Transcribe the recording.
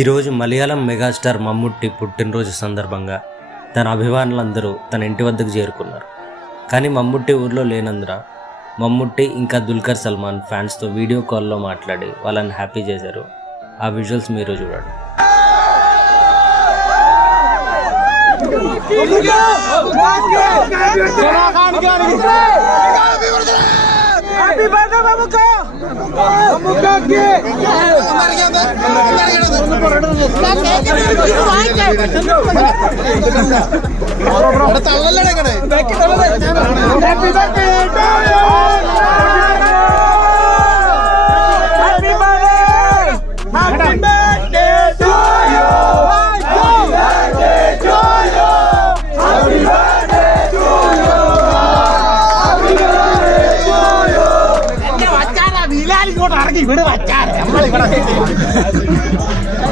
ఈరోజు మలయాళం మెగాస్టార్ మమ్ముట్టి పుట్టినరోజు సందర్భంగా తన అభిమానులందరూ తన ఇంటి వద్దకు చేరుకున్నారు. కానీ మమ్ముట్టి ఊర్లో లేనందున మమ్ముట్టి ఇంకా దుల్కర్ సల్మాన్ ఫ్యాన్స్తో వీడియో కాల్లో మాట్లాడి వాళ్ళని హ్యాపీ చేశారు. ఆ విజువల్స్ మీరు చూడండి. హ్యాపీ బర్త్డే మమ్ముకా మమ్ముకాకి తల్లలడే కడే happy birthday to you happy birthday happy birthday to you happy birthday to you వచ్చారా వీలాలి కూడా అరగి విడు వచ్చారు